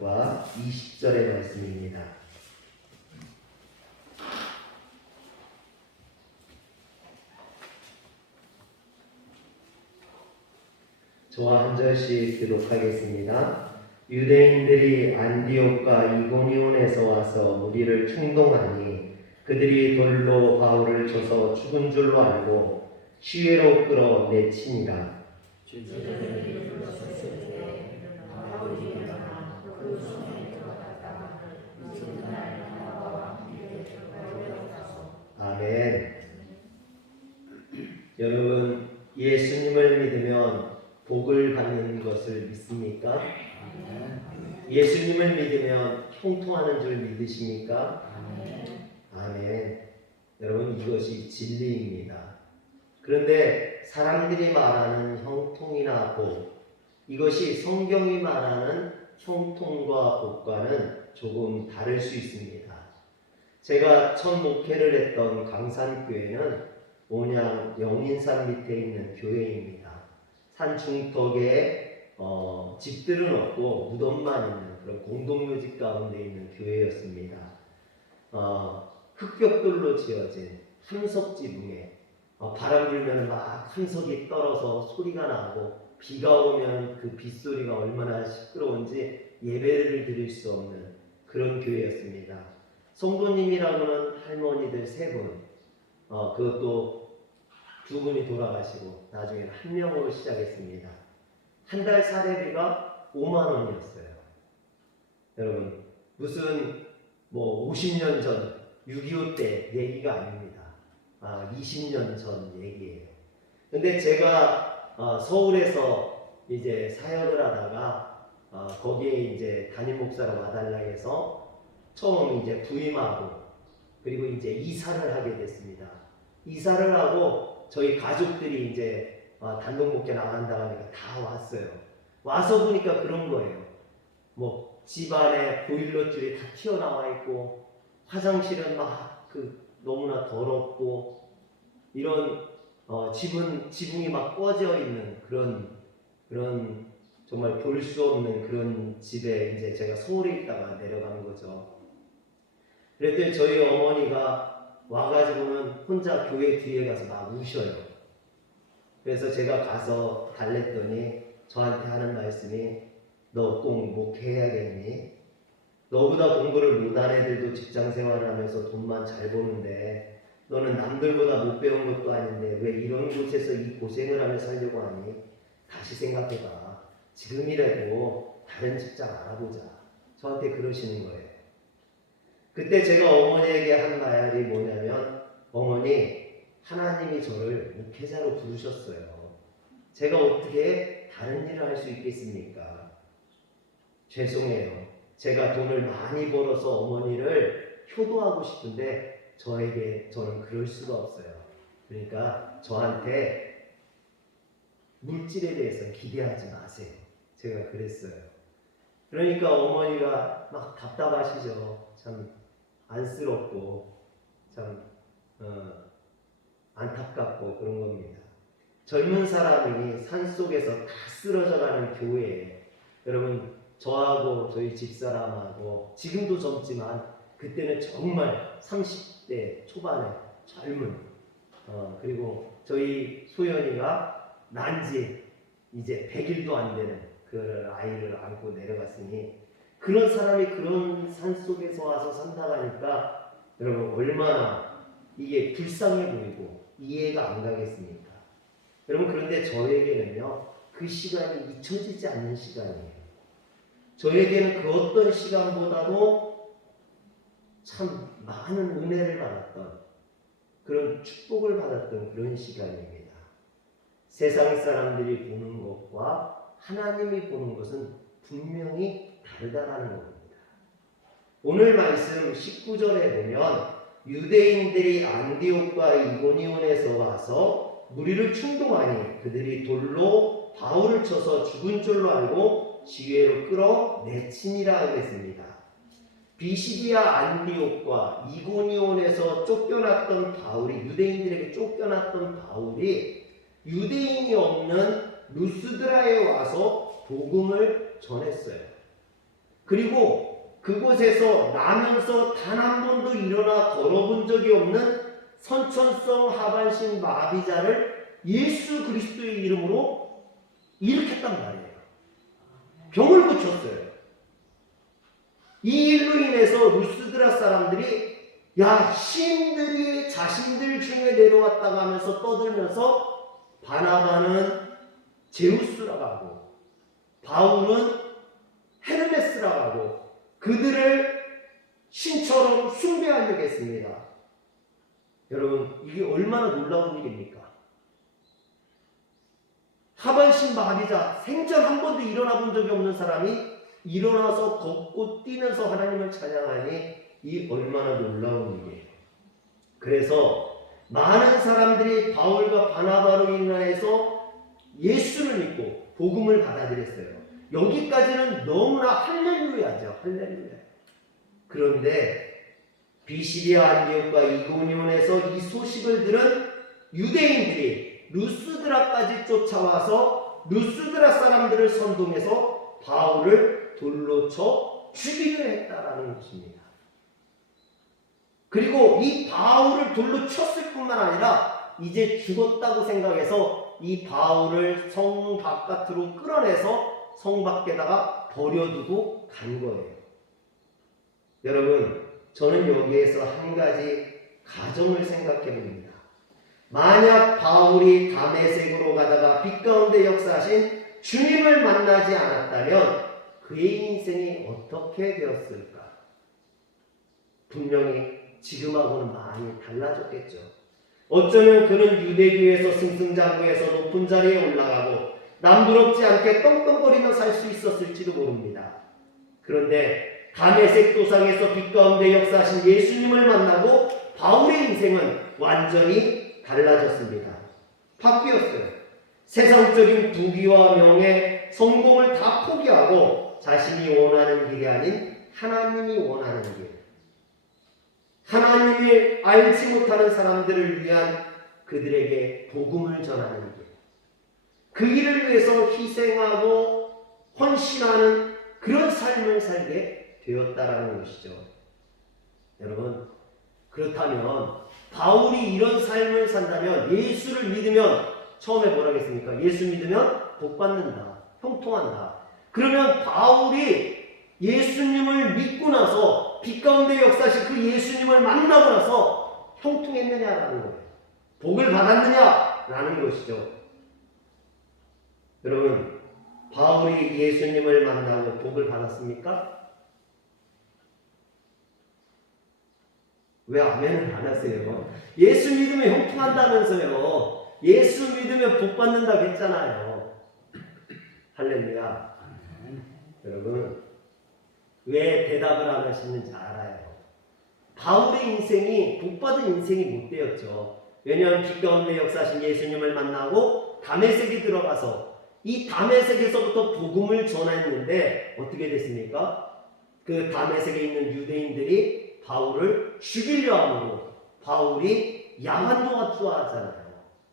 19절과 20절의 말씀입니다. 저와 한 절씩 교독하겠습니다. 유대인들이 안디옥과 이고니온에서 와서 무리를 충동하니 그들이 돌로 바울을 쳐서 죽은 줄로 알고 시외로 끌어 내치니라. 아멘. 여러분, 예수님을 믿으면 복을 받는 것을 믿습니까? 예수님을 믿으면 형통하는 줄 믿으십니까? 아멘. 여러분, 이것이 진리입니다. 그런데 사람들이 말하는 형통이나 복, 이것이 성경이 말하는 형통과 복과는 조금 다를 수 있습니다. 제가 첫 목회를 했던 강산교회는 온양 영인산 밑에 있는 교회입니다. 산 중턱에 집들은 없고 무덤만 있는 그런 공동묘지 가운데 있는 교회였습니다. 흙벽돌로 지어진 함석 지붕에 바람 불면 막 함석이 떨어서 소리가 나고 비가 오면 그 빗소리가 얼마나 시끄러운지 예배를 드릴 수 없는 그런 교회였습니다. 성도님이라고는 할머니들 3분, 그것도 2분이 돌아가시고 나중에는 1명으로 시작했습니다. 한 달 사례비가 5만 원이었어요. 여러분, 무슨 50년 전 6.25 때 얘기가 아닙니다. 20년 전 얘기예요. 근데 제가 서울에서 이제 사역을 하다가 거기에 이제 담임 목사로 와달라 해서 처음 이제 부임하고 그리고 이제 이사를 하게 됐습니다. 이사를 하고 저희 가족들이 이제 단독 목회 나간다 하니까 다 왔어요. 와서 보니까 그런 거예요. 집안에 보일러줄이 다 튀어나와 있고 화장실은 막 너무나 더럽고 이런 지붕이 막 꺼져 있는 그런 정말 볼 수 없는 그런 집에 이제 제가 서울에 있다가 내려간 거죠. 그랬더니 저희 어머니가 와가지고는 혼자 교회 뒤에 가서 막 우셔요. 그래서 제가 가서 달랬더니 저한테 하는 말씀이 너 꼭 목회해야겠니? 너보다 공부를 못한 애들도 직장 생활하면서 돈만 잘 버는데 너는 남들보다 못 배운 것도 아닌데 왜 이런 곳에서 이 고생을 하며 살려고 하니? 다시 생각해봐. 지금이라도 다른 직장 알아보자. 저한테 그러시는 거예요. 그때 제가 어머니에게 한 말이 뭐냐면 어머니, 하나님이 저를 목회자로 부르셨어요. 제가 어떻게 다른 일을 할 수 있겠습니까? 죄송해요. 제가 돈을 많이 벌어서 어머니를 효도하고 싶은데 저는 그럴 수가 없어요. 그러니까 저한테 물질에 대해서 기대하지 마세요. 제가 그랬어요. 그러니까 어머니가 막 답답하시죠. 참 안쓰럽고 참 안타깝고 그런 겁니다. 젊은 사람이 산속에서 다 쓰러져가는 교회에 여러분 저하고 저희 집사람하고 지금도 젊지만 그때는 정말 30대 초반에 젊은 그리고 저희 소연이가 난지 이제 100일도 안 되는 그 아이를 안고 내려갔으니 그런 사람이 그런 산속에서 와서 산다가니까 여러분 얼마나 이게 불쌍해 보이고 이해가 안 가겠습니까? 여러분 그런데 저에게는요 그 시간이 잊혀지지 않는 시간이에요. 저에게는 그 어떤 시간보다도 참 많은 은혜를 받았던 그런 축복을 받았던 그런 시간입니다. 세상 사람들이 보는 것과 하나님이 보는 것은 분명히 다르다라는 겁니다. 오늘 말씀 19절에 보면 유대인들이 안디옥과 이고니온에서 와서 무리를 충동하니 그들이 돌로 바울을 쳐서 죽은 줄로 알고 지회로 끌어 내치니라 하겠습니다. 비시디아 안디옥과 이고니온에서 쫓겨났던 바울이 유대인들에게 쫓겨났던 바울이 유대인이 없는 루스드라에 와서 복음을 전했어요. 그리고 그곳에서 나면서 단 한 번도 일어나 걸어본 적이 없는 선천성 하반신 마비자를 예수 그리스도의 이름으로 일으켰단 말이에요. 병을 고쳤어요. 이 일로 인해서 루스드라 사람들이 야, 신들이 자신들 중에 내려왔다고 하면서 떠들면서 바나바는 제우스라고 하고 바울은 헤르메스라고 하고 그들을 신처럼 숭배하려고 했습니다. 여러분, 이게 얼마나 놀라운 일입니까? 하반신 마비자, 생전 한 번도 일어나 본 적이 없는 사람이 일어나서 걷고 뛰면서 하나님을 찬양하니 이 얼마나 놀라운 일이에요. 그래서 많은 사람들이 바울과 바나바로 인하여서 예수를 믿고 복음을 받아들였어요. 여기까지는 너무나 할렐루야죠. 할렐루야. 그런데 비시리아 안디옥과 이고니온에서 이 소식을 들은 유대인들이 루스드라까지 쫓아와서 루스드라 사람들을 선동해서 바울을 돌로 쳐 죽이려 했다라는 것입니다. 그리고 이 바울을 돌로 쳤을 뿐만 아니라 이제 죽었다고 생각해서 이 바울을 성 바깥으로 끌어내서 성 밖에다가 버려두고 간 거예요. 여러분, 저는 여기에서 한 가지 가정을 생각해 봅니다. 만약 바울이 다메섹으로 가다가 빛 가운데 역사하신 주님을 만나지 않았다면 그의 인생이 어떻게 되었을까? 분명히 지금하고는 많이 달라졌겠죠. 어쩌면 그는 유대교에서 승승장구해서 높은 자리에 올라가고 남부럽지 않게 떵떵거리며 살 수 있었을지도 모릅니다. 그런데 다메섹 도상에서 빛 가운데 역사하신 예수님을 만나고 바울의 인생은 완전히 달라졌습니다. 바뀌었어요. 세상적인 부귀와 명예, 성공을 다 포기하고 자신이 원하는 길이 아닌 하나님이 원하는 길, 하나님을 알지 못하는 사람들을 위한 그들에게 복음을 전하는 길, 그 일을 위해서 희생하고 헌신하는 그런 삶을 살게 되었다라는 것이죠. 여러분, 그렇다면 바울이 이런 삶을 산다면, 예수를 믿으면, 처음에 뭐라고 했습니까? 예수 믿으면 복 받는다, 형통한다. 그러면 바울이 예수님을 믿고 나서 빛 가운데 역사하신 그 예수님을 만나고 나서 형통했느냐라는 거예요. 복을 받았느냐라는 것이죠. 여러분, 바울이 예수님을 만나고 복을 받았습니까? 왜 아멘을 안 하세요? 예수 믿으면 형통한다면서요. 예수 믿으면 복 받는다고 했잖아요. 할렐루야. 여러분, 왜 대답을 안 하시는지 알아요. 바울의 인생이 복받은 인생이 못 되었죠. 왜냐하면 빛 가운데 역사하신 예수님을 만나고 다메섹에 들어가서 이 다메섹에서부터 복음을 전했는데 어떻게 됐습니까? 그 다메섹에 있는 유대인들이 바울을 죽이려 함으로 바울이 야간동안 투하하잖아요.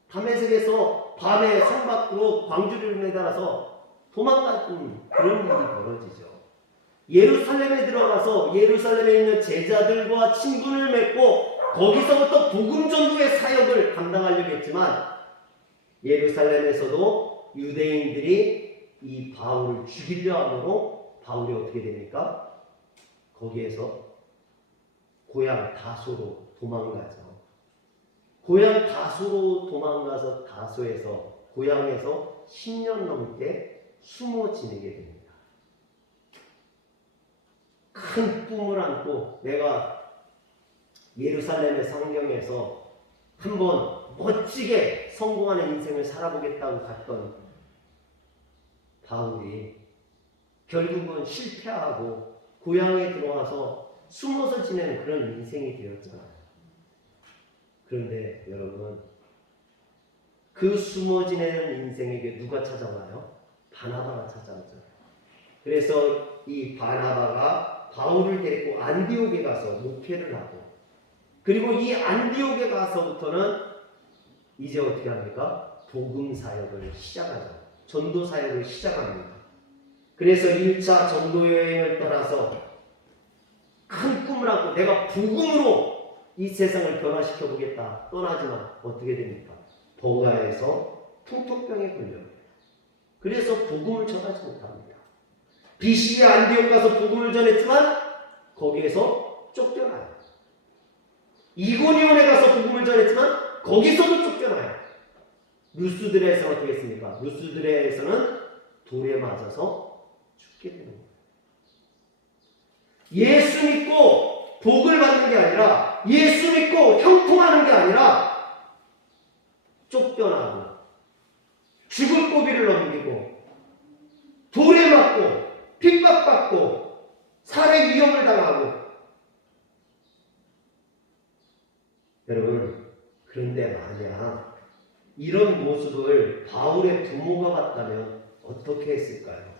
다메섹에서 밤에 성 밖으로 광주리를 매달아서 도망가는 그런 일이 벌어지죠. 예루살렘에 들어가서 예루살렘에 있는 제자들과 친분을 맺고 거기서부터 복음 전도의 사역을 감당하려고 했지만 예루살렘에서도 유대인들이 이 바울을 죽이려 함으로 바울이 어떻게 됩니까? 거기에서 고향 다소로 도망가죠. 고향 다소로 도망가서 다소에서 고향에서 10년 넘게 숨어 지내게 됩니다. 큰 꿈을 안고 내가 예루살렘의 성경에서 한번 멋지게 성공하는 인생을 살아보겠다고 갔던 바울이 결국은 실패하고 고향에 들어와서 숨어서 지내는 그런 인생이 되었잖아요. 그런데 여러분, 그 숨어 지내는 인생에게 누가 찾아와요? 바나바가 찾아오죠. 그래서 이 바나바가 바울을 데리고 안디옥에 가서 목회를 하고, 그리고 이 안디옥에 가서부터는 이제 어떻게 합니까? 복음 사역을 시작하죠. 전도 사역을 시작합니다. 그래서 1차 전도 여행을 떠나서 큰 꿈을 안고 내가 복음으로 이 세상을 변화시켜 보겠다 떠나지만 어떻게 됩니까? 버가에서 풍토병에 걸려요. 그래서 복음을 전하지 못합니다. BCE 안디옥 가서 복음을 전했지만 거기에서 쫓겨나요. 이고니온에 가서 복음을 전했지만 거기서도 쫓겨나요. 루스드레에서 어떻게 했습니까? 루스드레에서는 돌에 맞아서 죽게 되는 거예요. 예수 믿고 복을 받는 게 아니라, 예수 믿고 형통하는 게 아니라 쫓겨나고 죽을 고비를 넘기고 돌에 맞고 핍박받고 살해 위협을 당하고. 여러분, 그런데 만약 이런 모습을 바울의 부모가 봤다면 어떻게 했을까요?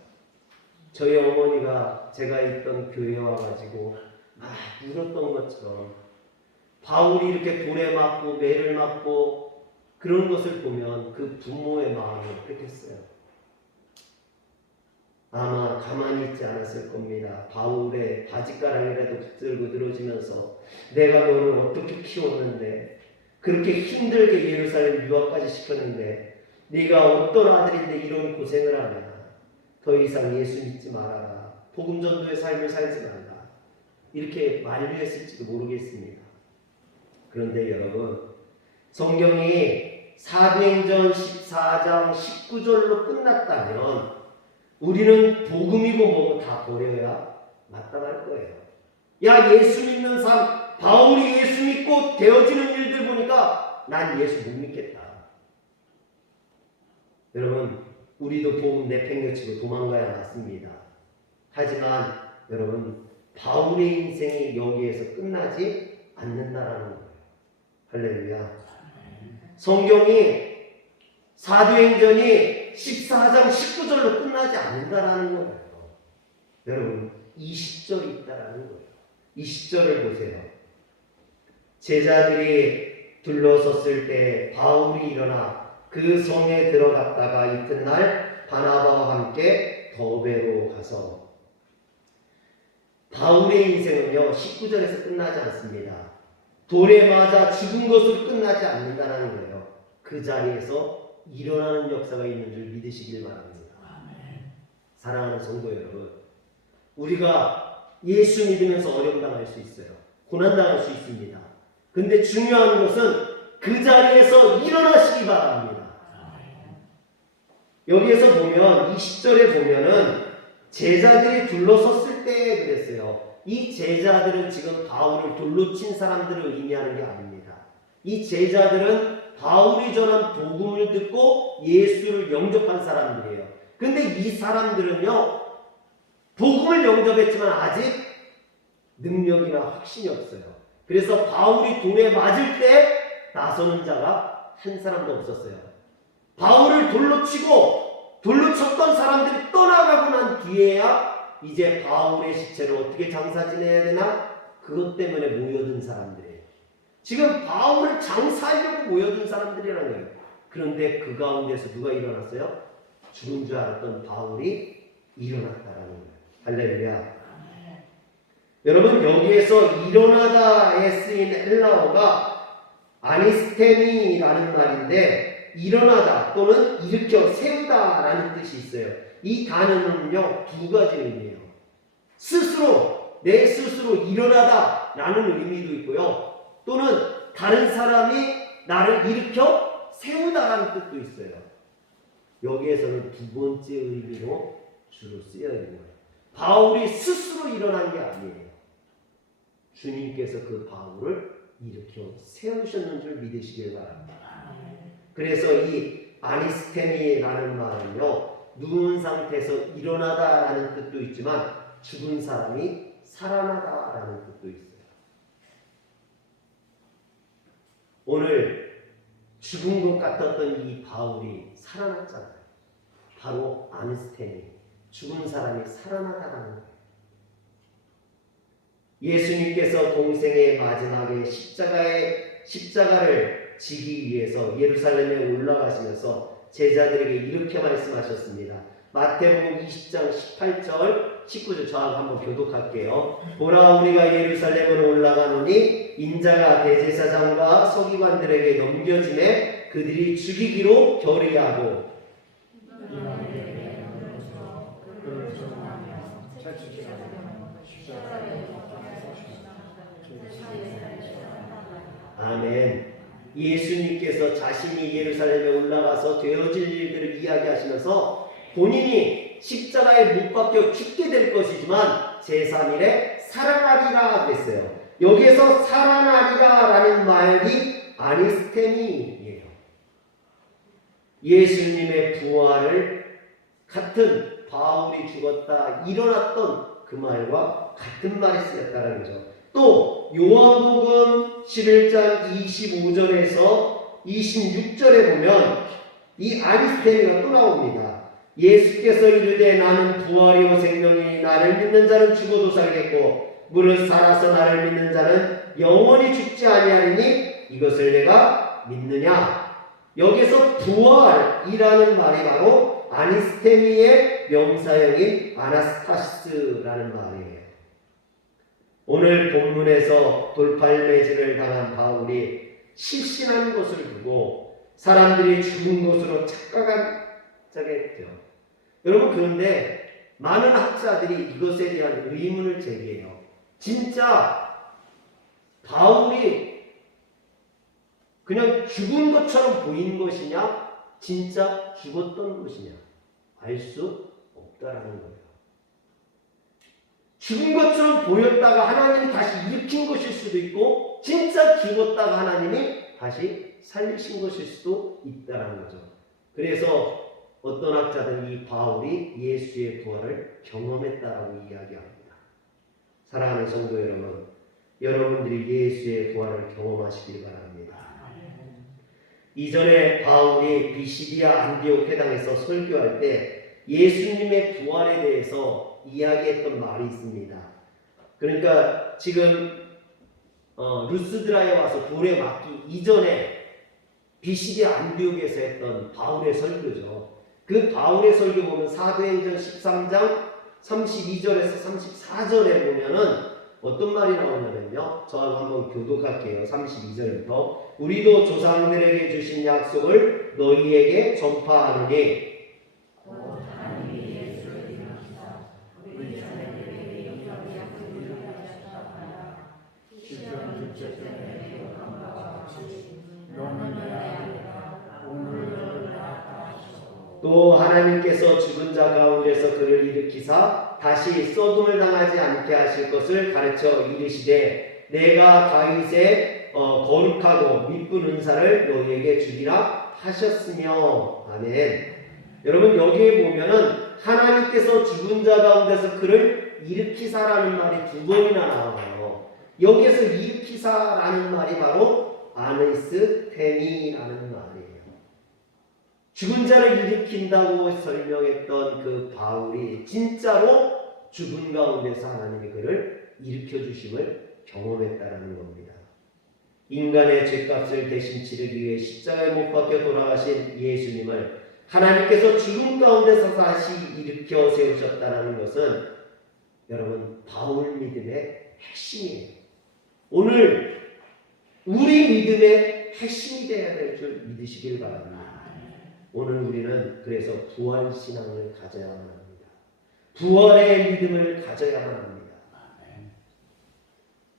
저희 어머니가 제가 있던 교회에 와가지고 막 울었던 것처럼 바울이 이렇게 돌에 맞고 매를 맞고 그런 것을 보면 그 부모의 마음이 어떻겠어요? 아마 가만히 있지 않았을 겁니다. 바울의 바지가랑이라도 붙들고 늘어지면서 내가 너를 어떻게 키웠는데, 그렇게 힘들게 예루살렘 유학까지 시켰는데 네가 어떤 아들인데 이런 고생을 하냐. 더 이상 예수 믿지 말아라. 복음 전도의 삶을 살지 말라. 이렇게 만류했을지도 모르겠습니다. 그런데 여러분, 성경이 사도행전 14장 19절로 끝났다면 우리는 복음이고 뭐고 다 버려야 마땅할 거예요. 야, 예수 믿는 삶, 바울이 예수 믿고 되어지는 일들 보니까 난 예수 못 믿겠다. 여러분, 우리도 복음 내팽개치고 도망가야 맞습니다. 하지만 여러분, 바울의 인생이 여기에서 끝나지 않는다라는 거예요. 할렐루야. 성경이 사도행전이 14장 19절로 끝나지 않는다라는 거예요. 여러분, 20절이 있다라는 거예요. 20절을 보세요. 제자들이 둘러섰을 때 바울이 일어나 그 성에 들어갔다가 이튿날 바나바와 함께 더베로 가서. 바울의 인생은요 19절에서 끝나지 않습니다. 돌에 맞아 죽은 것으로 끝나지 않는다는 거예요. 그 자리에서 일어나는 역사가 있는 줄 믿으시길 바랍니다. 사랑하는 성도 여러분, 우리가 예수 믿으면서 어려움 당할 수 있어요. 고난 당할 수 있습니다. 근데 중요한 것은 그 자리에서 일어나시기 바랍니다. 여기에서 보면 20절에 보면은 제자들이 둘러섰을 때 그랬어요. 이 제자들은 지금 바울을 돌로 친 사람들을 의미하는 게 아닙니다. 이 제자들은 바울이 전한 복음을 듣고 예수를 영접한 사람들이에요. 근데 이 사람들은요 복음을 영접했지만 아직 능력이나 확신이 없어요. 그래서 바울이 돌에 맞을 때 나서는 자가 한 사람도 없었어요. 바울을 돌로 치고 돌로 쳤던 사람들이 떠나가고 난 뒤에야 이제 바울의 시체를 어떻게 장사 지내야 되나 그것 때문에 모여든 사람들이에요. 지금 바울을 장사하려고 모여든 사람들이라는 거예요. 그런데 그 가운데서 누가 일어났어요? 죽은 줄 알았던 바울이 일어났다라는 거예요. 할렐루야. 여러분, 여기에서 일어나다에 쓰인 헬라어가 아니스테미라는 말인데 일어나다 또는 일으켜 세우다라는 뜻이 있어요. 이 단어는요 두 가지 의미예요. 스스로, 내 스스로 일어나다라는 의미도 있고요. 또는 다른 사람이 나를 일으켜 세우다라는 뜻도 있어요. 여기에서는 두 번째 의미로 주로 쓰여 있는 거예요. 바울이 스스로 일어난 게 아니에요. 주님께서 그 바울을 일으켜 세우셨는 줄 믿으시길 바랍니다. 그래서 이 아니스테미라는 말은요 누운 상태에서 일어나다라는 뜻도 있지만 죽은 사람이 살아나다라는 뜻도 있어요. 오늘 죽은 것 같았던 이 바울이 살아났잖아요. 바로 아니스테미, 죽은 사람이 살아나다라는 거예요. 예수님께서 동생의 마지막에 십자가를 지기 위해서 예루살렘에 올라가시면서 제자들에게 이렇게 말씀하셨습니다. 마태복음 20장 18절 19절 저하고 한번 교독할게요. 보라 우리가 예루살렘으로 올라가노니 인자가 대제사장과 서기관들에게 넘겨지매 그들이 죽이기로 결의하고 아멘. 예수님께서 자신이 예루살렘에 올라가서 되어질 일들을 이야기하시면서 본인이 십자가에 못 박혀 죽게 될 것이지만 제3일에 살아나리라 그랬어요. 여기에서 살아나리라 라는 말이 아니스테미예요. 예수님의 부활을 같은 바울이 죽었다 일어났던 그 말과 같은 말이 쓰였다는 거죠. 또 요한복음 11장 25절에서 26절에 보면 이 아니스테미가 또 나옵니다. 예수께서 이르되 나는 부활이요 생명이니 나를 믿는 자는 죽어도 살겠고 무릇 살아서 나를 믿는 자는 영원히 죽지 아니하리니 이것을 내가 믿느냐. 여기서 부활이라는 말이 바로 아니스테미의 명사형인 아나스타시스라는 말이에요. 오늘 본문에서 돌팔매질을 당한 바울이 실신한 것을 두고 사람들이 죽은 것으로 착각했죠. 여러분, 그런데 많은 학자들이 이것에 대한 의문을 제기해요. 진짜 바울이 그냥 죽은 것처럼 보이는 것이냐, 진짜 죽었던 것이냐 알 수 없다라는 거예요. 죽은 것처럼 보였다가 하나님이 다시 일으킨 것일 수도 있고 진짜 죽었다가 하나님이 다시 살리신 것일 수도 있다는 거죠. 그래서 어떤 학자들은 이 바울이 예수의 부활을 경험했다라고 이야기합니다. 사랑하는 성도 여러분, 여러분들이 예수의 부활을 경험하시길 바랍니다. 이전에 바울이 비시디아 안디옥 회당에서 설교할 때 예수님의 부활에 대해서 이야기했던 말이 있습니다. 그러니까 지금 루스드라에 와서 돌에 맞기 이전에 비시디아 안디옥에서 했던 바울의 설교죠. 그 바울의 설교 보면 사도행전 13장 32절에서 34절에 보면은 어떤 말이 나오냐면요. 저하고 한번 교독할게요. 32절부터 우리도 조상들에게 주신 약속을 너희에게 전파하노니 또 하나님께서 죽은 자 가운데서 그를 일으키사 다시 썩음을 당하지 않게 하실 것을 가르쳐 이르시되 내가 다윗의 거룩하고 미쁜 은사를 너희에게 주리라 하셨으며. 아멘. 여러분, 여기에 보면은 하나님께서 죽은 자 가운데서 그를 일으키사라는 말이 두 번이나 나와요. 여기에서 일으키사라는 말이 바로 아니스테미라는 말이에요. 죽은 자를 일으킨다고 설명했던 그 바울이 진짜로 죽은 가운데서 하나님이 그를 일으켜주심을 경험했다는 겁니다. 인간의 죄값을 대신 치르기 위해 십자가에 못 박혀 돌아가신 예수님을 하나님께서 죽음 가운데서 다시 일으켜 세우셨다는 것은 여러분 바울 믿음의 핵심이에요. 오늘 우리 믿음의 핵심이 되어야 될 줄 믿으시길 바랍니다. 오늘 우리는 그래서 부활신앙을 가져야만 합니다. 부활의 믿음을 가져야만 합니다.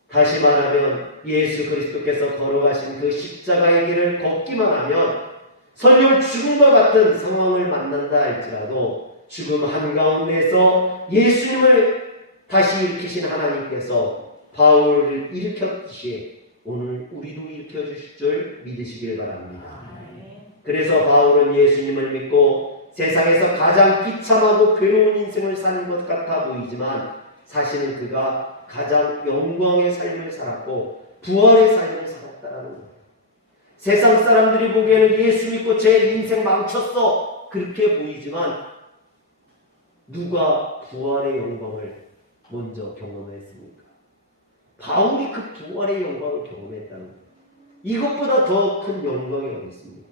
다시 말하면 예수 그리스도께서 걸어가신 그 십자가의 길을 걷기만 하면 설령 죽음과 같은 상황을 만난다 할지라도 죽음 한가운데서 예수님을 다시 일으키신 하나님께서 바울을 일으켰듯이 오늘 우리도 일으켜주실 줄 믿으시길 바랍니다. 그래서 바울은 예수님을 믿고 세상에서 가장 비참하고 괴로운 인생을 사는 것 같아 보이지만 사실은 그가 가장 영광의 삶을 살았고 부활의 삶을 살았다는 거예요. 세상 사람들이 보기에는 예수 믿고 제 인생 망쳤어 그렇게 보이지만 누가 부활의 영광을 먼저 경험했습니까? 바울이 그 부활의 영광을 경험했다는 거예요. 이것보다 더 큰 영광이 어디 있습니까?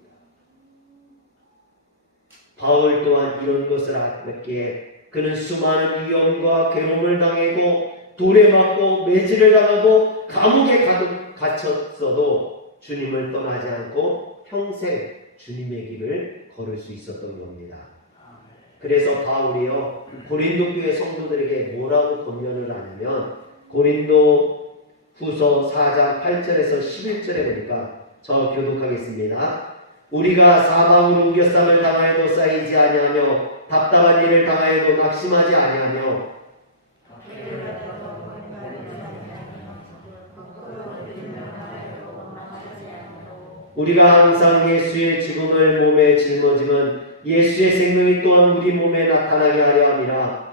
바울 또한 이런 것을 알았기에 그는 수많은 위험과 괴로움을 당하고 돌에 맞고 매질을 당하고 감옥에 갇혔어도 주님을 떠나지 않고 평생 주님의 길을 걸을 수 있었던 겁니다. 그래서 바울이요 고린도 교회 성도들에게 뭐라고 권면을 하냐면 고린도 후서 4장 8절에서 11절에 보니까 저 교독하겠습니다. 우리가 사방으로 우겨쌈을 당하여도 쌓이지 아니하며 답답한 일을 당하여도 낙심하지 아니하며 우리가 항상 예수의 죽음을 몸에 짊어지면 예수의 생명이 또한 우리 몸에 나타나게 하려 함이라.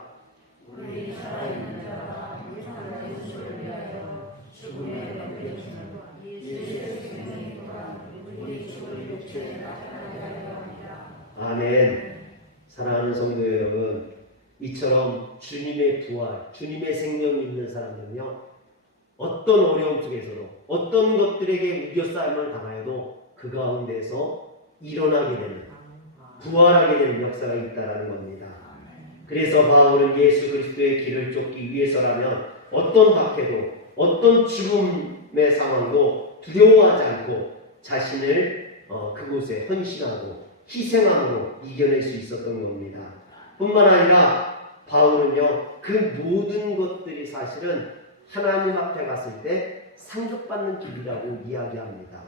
아멘. 사랑하는 성도 여러분, 이처럼 주님의 부활, 주님의 생명이 있는 사람은요 어떤 어려움 속에서도 어떤 것들에게 우겨싸임을 당하여도 그 가운데서 일어나게 되는, 부활하게 되는 역사가 있다는 겁니다. 그래서 바울은 예수 그리스도의 길을 쫓기 위해서라면 어떤 박해도 어떤 죽음의 상황도 두려워하지 않고 자신을 그곳에 헌신하고 희생함으로 이겨낼 수 있었던 겁니다. 뿐만 아니라 바울은요 그 모든 것들이 사실은 하나님 앞에 갔을 때 상급받는 길이라고 이야기합니다.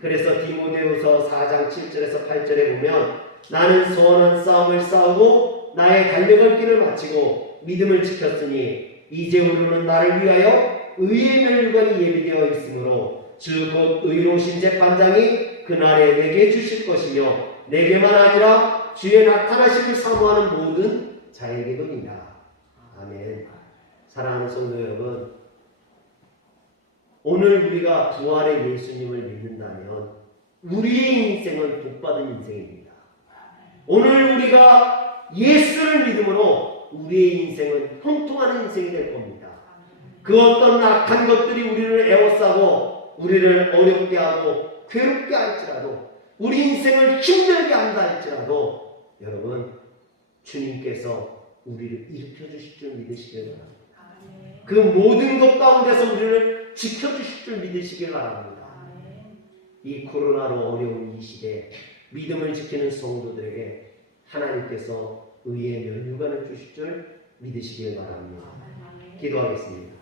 그래서 디모데후서 4장 7절에서 8절에 보면 나는 선한 싸움을 싸우고 나의 달려갈 길을 마치고 믿음을 지켰으니 이제 우리는 나를 위하여 의의 면류관이 예비되어 있으므로 주 곧 의로우신 재판장이 그날에 내게 주실 것이며 내게만 아니라 주의 나타나심을 사모하는 모든 자에게도니라. 아멘. 사랑하는 성도 여러분, 오늘 우리가 부활의 예수님을 믿는다면 우리의 인생은 복받은 인생입니다. 오늘 우리가 예수를 믿음으로 우리의 인생은 형통하는 인생이 될 겁니다. 그 어떤 악한 것들이 우리를 에워싸고 우리를 어렵게 하고 괴롭게 할지라도 우리 인생을 힘들게 한다 할지라도 여러분 주님께서 우리를 일으켜 주실 줄 믿으시길 바랍니다. 그 모든 것 가운데서 우리를 지켜주실 줄 믿으시길 바랍니다. 이 코로나로 어려운 이 시대에 믿음을 지키는 성도들에게 하나님께서 의의 면류관을 주실 줄 믿으시길 바랍니다. 기도하겠습니다.